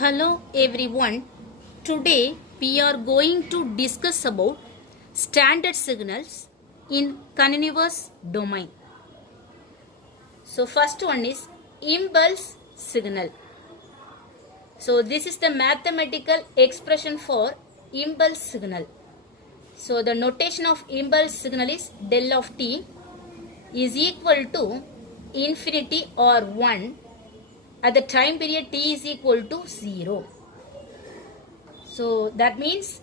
Hello everyone. Today we are going to discuss about standard signals in continuous domain. So first one is impulse signal. So this is the mathematical expression for impulse signal. So the notation of impulse signal is del of t is equal to infinity or 1 at the time period t is equal to 0. So that means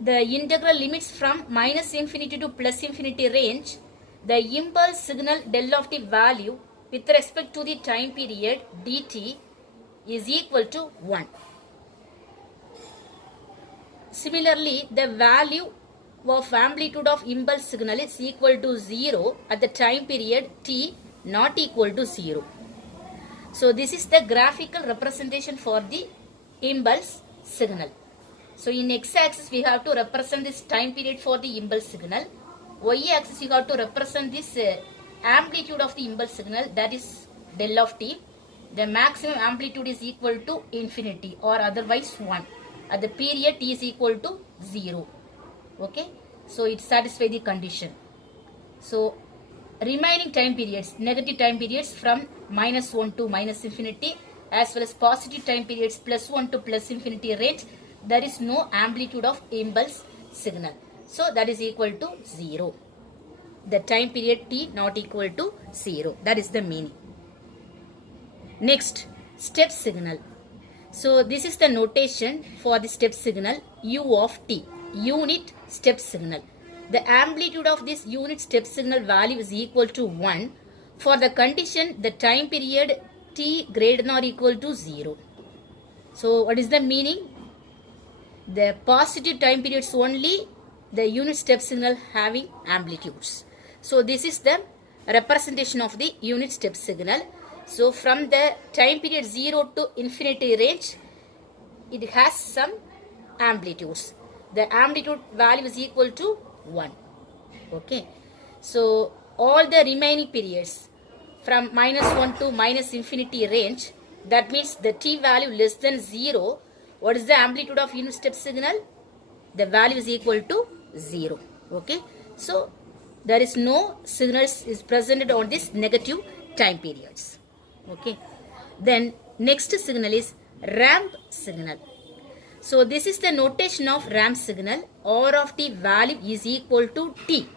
the integral limits from minus infinity to plus infinity range, the impulse signal del of t value with respect to the time period dt is equal to 1. Similarly, the value of amplitude of impulse signal is equal to 0 at the time period t not equal to 0. So this is the graphical representation for the impulse signal. So in x-axis we have to represent this time period for the impulse signal. Y-axis you have to represent this amplitude of the impulse signal, that is del of t. The maximum amplitude is equal to infinity or otherwise 1 at the period t is equal to 0. Okay, so it satisfies the condition. So remaining time periods, negative time periods from minus 1 to minus infinity, as well as positive time periods plus 1 to plus infinity range, there is no amplitude of impulse signal. So that is equal to 0. The time period t not equal to 0. That is the meaning. Next, step signal. So this is the notation for the step signal u of t, unit step signal. The amplitude of this unit step signal value is equal to 1 for the condition the time period t greater than or equal to 0. So what is the meaning? The positive time periods only the unit step signal having amplitudes. So this is the representation of the unit step signal. So from the time period 0 to infinity range, it has some amplitudes. The amplitude value is equal to 1. Okay. So all the remaining periods from minus 1 to minus infinity range, that means the t value less than 0. What is the amplitude of unit step signal? The value is equal to 0. Okay. So there is no signals is presented on this negative time periods. Okay. Then next signal is ramp signal. So this is the notation of ramp signal. R of t value is equal to t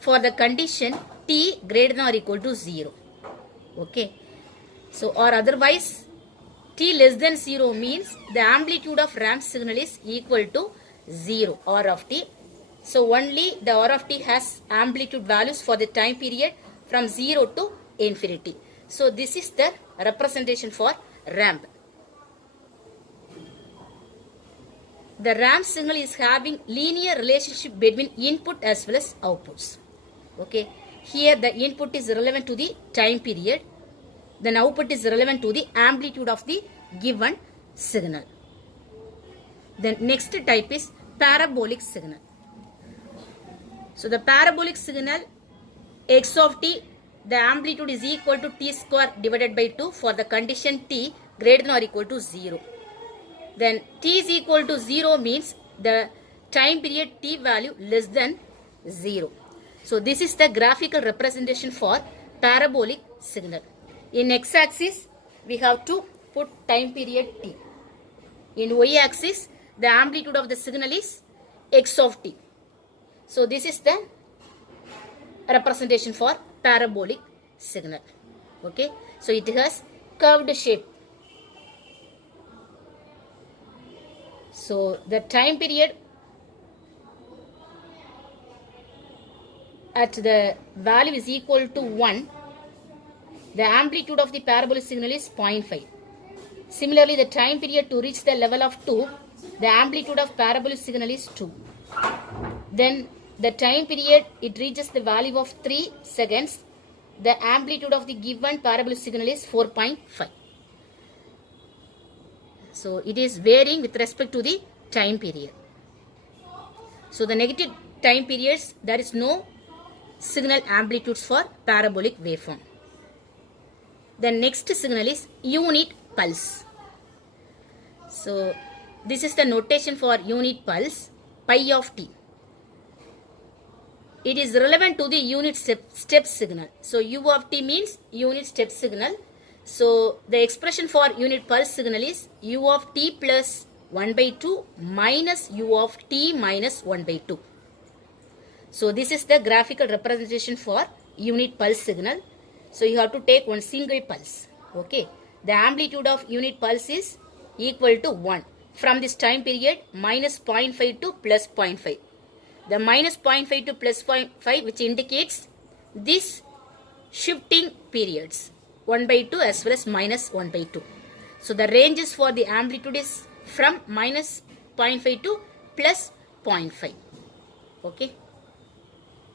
for the condition t greater than or equal to 0. Okay. So or otherwise t less than 0 means the amplitude of ramp signal is equal to 0 R of t. So only the R of t has amplitude values for the time period from 0 to infinity. So this is the representation for ramp. The ramp signal is having linear relationship between input as well as outputs. Okay. Here the input is relevant to the time period. Then output is relevant to the amplitude of the given signal. Then next type is parabolic signal. So the parabolic signal x of t, the amplitude is equal to t square divided by 2 for the condition t greater than or equal to 0. Then t is equal to 0 means the time period t value less than 0. So this is the graphical representation for parabolic signal. In x-axis we have to put time period t. In y-axis the amplitude of the signal is x of t. So this is the representation for parabolic signal. Okay. So it has curved shape. So the time period at the value is equal to 1. The amplitude of the parabolic signal is 0.5. Similarly, the time period to reach the level of 2, the amplitude of parabolic signal is 2. Then the time period it reaches the value of 3 seconds, the amplitude of the given parabolic signal is 4.5. So it is varying with respect to the time period. So the negative time periods, there is no signal amplitudes for parabolic waveform. The next signal is unit pulse. So this is the notation for unit pulse pi of t. It is relevant to the unit step signal. So u of t means unit step signal. So the expression for unit pulse signal is u of t plus 1 by 2 minus u of t minus 1 by 2. So this is the graphical representation for unit pulse signal. So you have to take one single pulse. Okay. The amplitude of unit pulse is equal to 1. From this time period, minus 0.5 to plus 0.5. The minus 0.5 to plus 0.5 which indicates this shifting periods 1 by 2 as well as minus 1 by 2. So the ranges for the amplitude is from minus 0.5 to plus 0.5. Okay.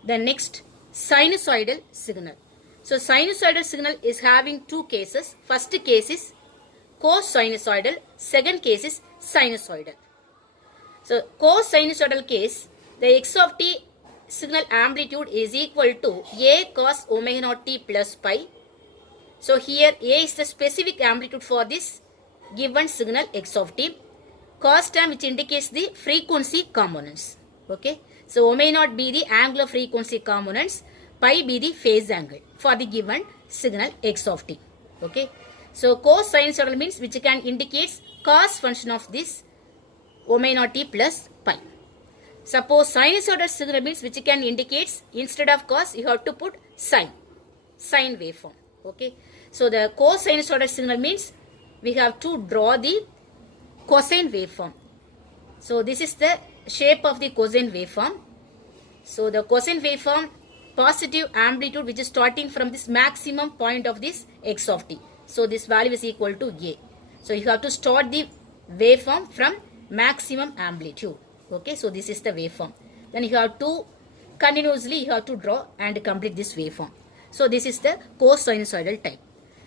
The next, sinusoidal signal. So sinusoidal signal is having two cases. First case is cosinusoidal, second case is sinusoidal. So cosinusoidal case, the x of t signal amplitude is equal to a cos omega naught t plus pi. So here a is the specific amplitude for this given signal x of t. Cos term which indicates the frequency components. Okay. So omega naught be the angular frequency components, pi be the phase angle for the given signal x of t. Okay. So cosinusoidal means which can indicate cos function of this omega naught t plus pi. Suppose sinusoidal signal means which can indicate instead of cos you have to put sine waveform. Okay. So the cosinusoidal signal means we have to draw the cosine waveform. So this is the shape of the cosine waveform. So the cosine waveform positive amplitude which is starting from this maximum point of this x of t. So this value is equal to a. So you have to start the waveform from maximum amplitude. Okay, so this is the waveform. Then you have to continuously you have to draw and complete this waveform. So this is the cosinusoidal type.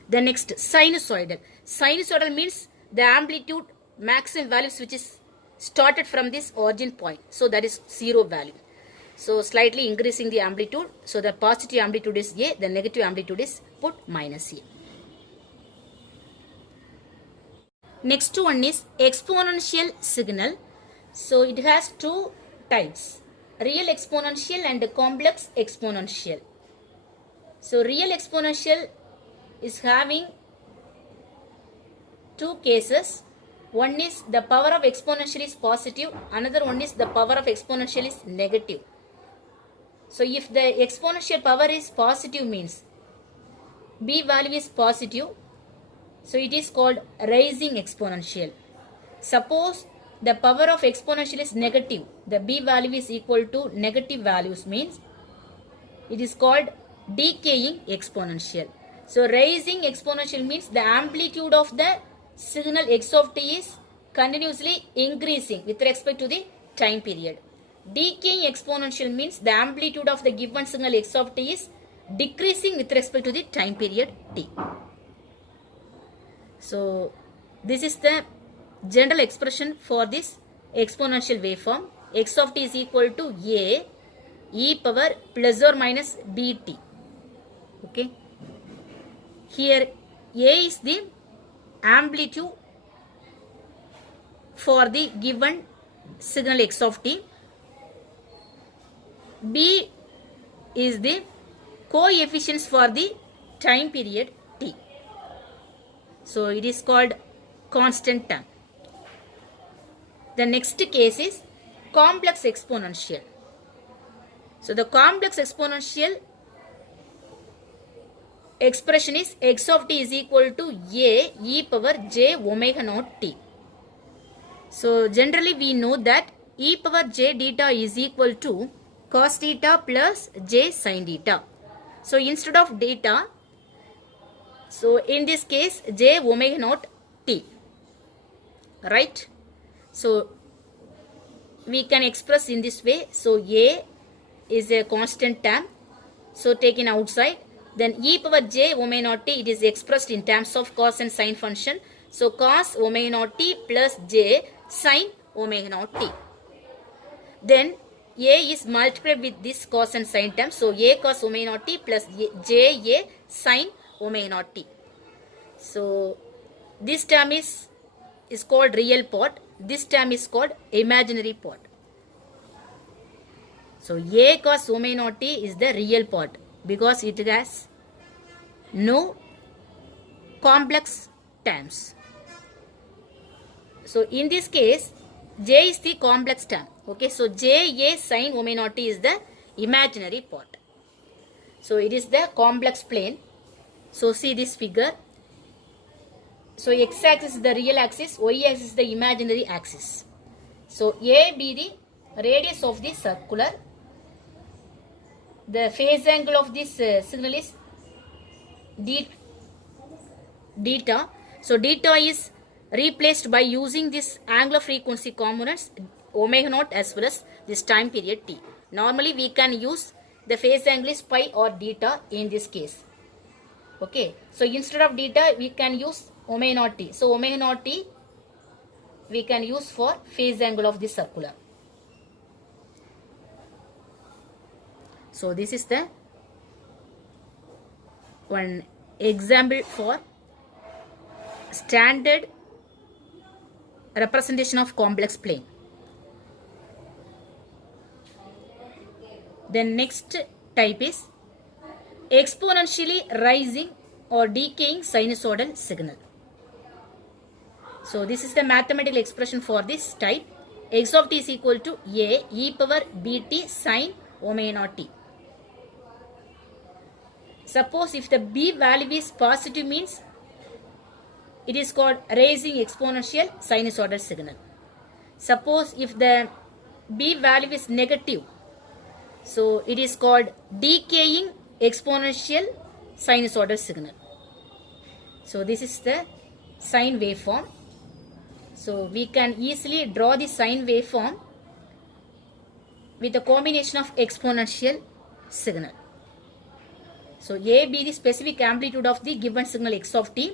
The next, sinusoidal. Sinusoidal means the amplitude maximum values which is started from this origin point. So that is 0 value. So slightly increasing the amplitude. So the positive amplitude is a, the negative amplitude is put minus a. Next one is exponential signal. So it has two types, real exponential and complex exponential. So real exponential is having two cases. One is the power of exponential is positive, another one is the power of exponential is negative. So if the exponential power is positive means b value is positive, so it is called rising exponential. Suppose the power of exponential is negative, the b value is equal to negative values means it is called decaying exponential. So rising exponential means the amplitude of the signal x of t is continuously increasing with respect to the time period. Decaying exponential means the amplitude of the given signal x of t is decreasing with respect to the time period t. So this is the general expression for this exponential waveform. X of t is equal to a e power plus or minus bt. Okay. Here a is the amplitude for the given signal x of t. B is the coefficients for the time period t. So it is called constant term. The next case is complex exponential. So the complex exponential expression is x of t is equal to a e power j omega naught t. So generally we know that e power j theta is equal to cos theta plus j sin theta. So instead of theta, so in this case j omega naught t, right? So we can express in this way. So a is a constant term, so taken outside. Then e power j omega naught t, it is expressed in terms of cos and sin function. So cos omega naught t plus j sin omega naught t. Then a is multiplied with this cos and sin term. So a cos omega naught t plus j a sin omega naught t. So this term is is called real part. This term is called imaginary part. So A cos omega naught t is the real part because it has no complex terms. So in this case, J is the complex term. Okay, so J A sin omega naught t is the imaginary part. So it is the complex plane. So see this figure. So x-axis is the real axis, y-axis is the imaginary axis. So A be the radius of the circular. The phase angle of this signal is theta. So theta is replaced by using this angular frequency components omega naught as well as this time period t. Normally we can use the phase angle is pi or theta in this case. Okay, so instead of theta we can use omega naught t. So omega naught t we can use for phase angle of the circular. So this is the one example for standard representation of complex plane. The next type is exponentially rising or decaying sinusoidal signal. So this is the mathematical expression for this type. X of t is equal to a e power bt sin omega naught t. Suppose if the b value is positive means it is called rising exponential sinusoidal signal. Suppose if the b value is negative, so it is called decaying exponential sinusoidal signal. So this is the sine waveform. So we can easily draw the sine waveform with a combination of exponential signal. So A be the specific amplitude of the given signal x of t.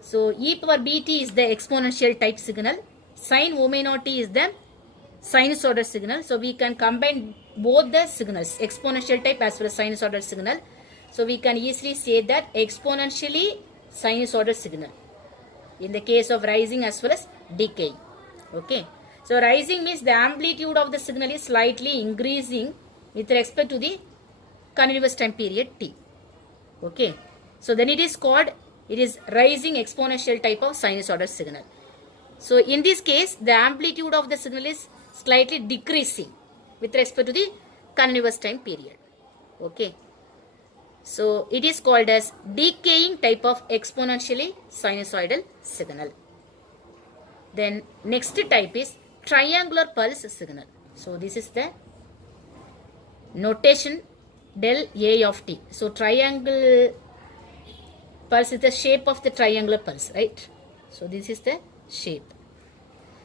So e power bt is the exponential type signal. Sin omega naught t is the sinusoidal signal. So we can combine both the signals, exponential type as well as sinusoidal signal. So we can easily say that exponentially sinusoidal signal in the case of rising as well as decaying. Okay. So rising means the amplitude of the signal is slightly increasing with respect to the continuous time period t. Okay. So then it is called, it is rising exponential type of sinusoidal signal. So in this case, the amplitude of the signal is slightly decreasing with respect to the continuous time period. Okay. So it is called as decaying type of exponentially sinusoidal signal. Then next type is triangular pulse signal. So this is the notation del A of t. So triangle pulse is the shape of the triangular pulse, right? So this is the shape.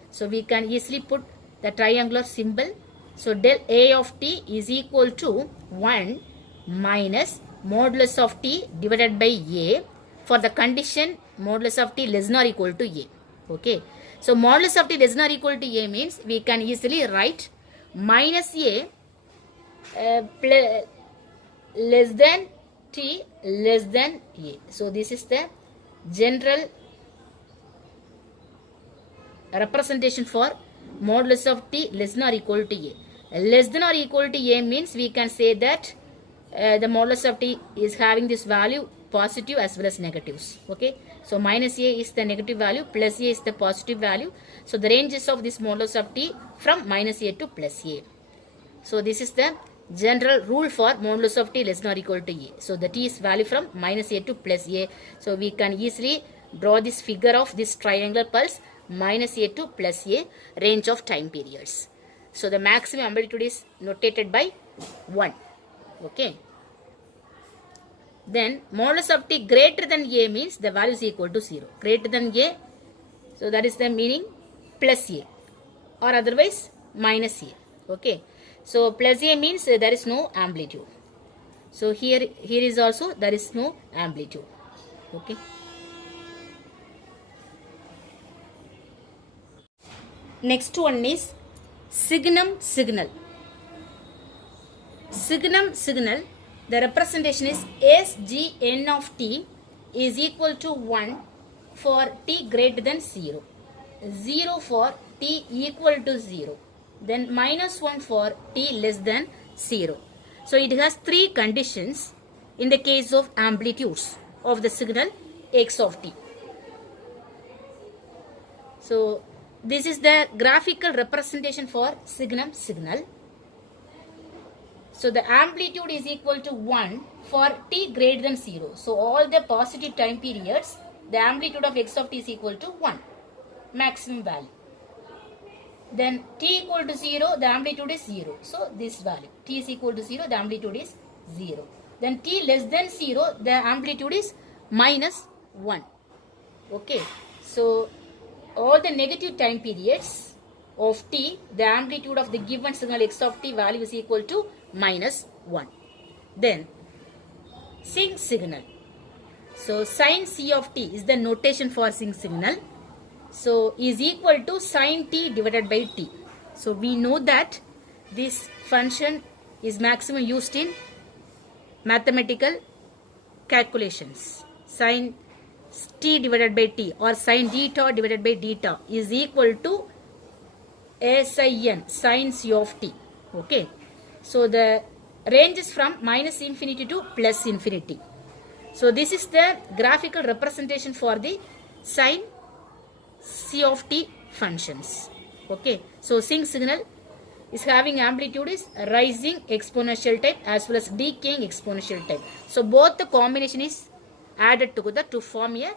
So we can easily put the triangular symbol. So del A of t is equal to 1 minus modulus of t divided by A for the condition modulus of t less than or equal to A. Okay. So modulus of t less than or equal to A means we can easily write minus A less than t less than A. So this is the general representation for modulus of t less than or equal to A. Less than or equal to A means we can say that the modulus of t is having this value positive as well as negatives. Okay. So minus A is the negative value, plus A is the positive value. So the ranges of this modulus of t from minus A to plus A. So this is the general rule for modulus of t less than or equal to A. So the t is value from minus A to plus A. So we can easily draw this figure of this triangular pulse minus A to plus A range of time periods. So the maximum amplitude is notated by 1. Okay. Then modulus of t greater than A means the value is equal to 0. Greater than A, so that is the meaning plus A or otherwise minus A. Okay. So plus A means there is no amplitude. So here is also there is no amplitude. Okay. Next one is signum signal. Signum signal, the representation is Sgn of t is equal to 1 for t greater than 0. 0 for t equal to 0. Then minus 1 for t less than 0. So it has three conditions in the case of amplitudes of the signal x of t. So this is the graphical representation for signal. So the amplitude is equal to 1 for t greater than 0. So all the positive time periods, the amplitude of x of t is equal to 1, maximum value. Then t equal to 0, the amplitude is 0. So this value, t is equal to 0, the amplitude is 0. Then t less than 0, the amplitude is minus 1. Okay. So all the negative time periods of t, the amplitude of the given signal x of t value is equal to minus 1. Then sync signal. So sin c of t is the notation for sync signal. So is equal to sin t divided by t. So we know that this function is maximum used in mathematical calculations. Sin t divided by t or sin d tau divided by d tau is equal to sin, sin c of t. Okay. So the range is from minus infinity to plus infinity. So this is the graphical representation for the sin c of t functions. Okay. So sync signal is having amplitude is rising exponential type as well as decaying exponential type. So both the combination is added together to form a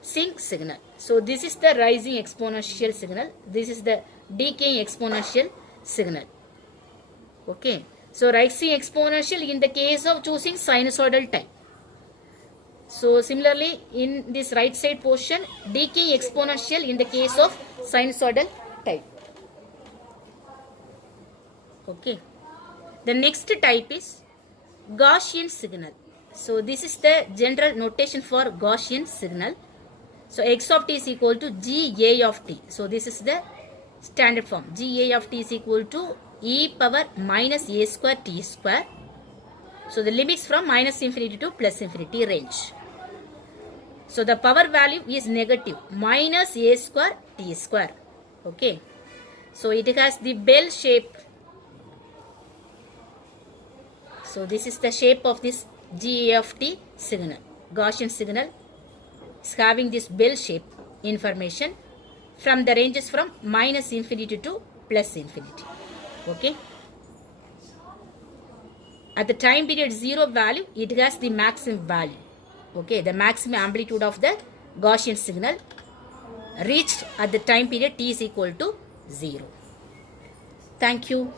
sync signal. So this is the rising exponential signal. This is the decaying exponential signal. Okay. So rising exponential in the case of choosing sinusoidal type. So similarly in this right side portion, decaying exponential in the case of sinusoidal type. Okay. The next type is Gaussian signal. So this is the general notation for Gaussian signal. So x of t is equal to GA of t. So this is the standard form. GA of t is equal to e power minus a square t square. So the limits from minus infinity to plus infinity range. So the power value is negative, minus a square t square. Okay. So it has the bell shape. So this is the shape of this GA of t signal. Gaussian signal is having this bell shape information from the ranges from minus infinity to plus infinity. Okay. At the time period 0 value, it has the maximum value. Okay, the maximum amplitude of the Gaussian signal reached at the time period t is equal to 0. Thank you.